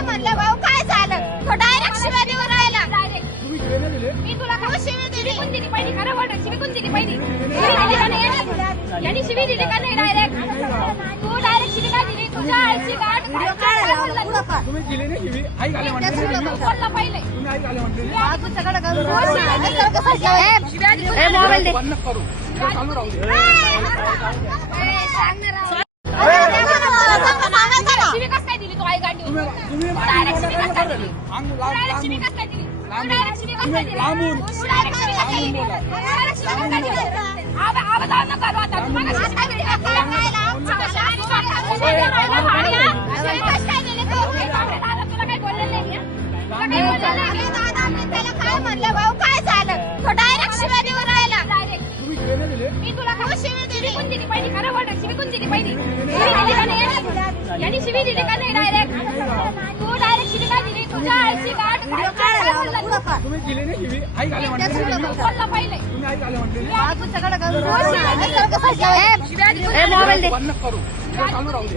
म्हणलं भाऊ काय झालं तो डायरेक्ट शिव्या देऊन राहिला मी तुला शिवी दिली कोण दिली पहिली खरं बोल शिवी कोण दिली पहिली यांनी शिवी दिली का नाही डायरेक्ट तू डायरेक्ट शिवी का दिली तुझ्या आळशी गाठ तुम्ही दिली नाही शिवी आई गाले म्हणते बोलला पहिले तुम्ही आई गाले म्हणते मोबाईल दे बंद करू चालू राहू दे शिवी कस काय दिली तू आई गाठ देऊन डायरेक्ट शिवी कस काय दिली डायरेक्ट शिवी कस काय दिली डायरेक्ट शिवी कस काय दिली डायरेक्ट शिवी कस काय दिली डायरेक्ट शिवी कस काय दिली आवाज आवाज नका करू आता तुम्हाला कस काय दिली शिवी कस काय दिली तू तुला काय बोललेलं नाही तुला काय बोललेलं नाही दादा मी त्याला काय म्हणलं भाऊ काय झालं तो डायरेक्ट शिव्या देऊन राहिला डायरेक्ट तुम्ही दिली नाही दिली मी तुला शिवी दिली कोण दिली पहिली खरं बोल शिवी कोण दिली पहिली शिवी दिली का नाही यांनी शिवी दिली का नाही डायरेक्ट तू डायरेक्ट शिवी का दिली तुझ्या आळशी गाठ तुम्ही दिली नाही शिवी आई गाले म्हणते बोलला पहिले तुम्ही आई गाले म्हणते मोबाईल दे बंद करू चालू राहू दे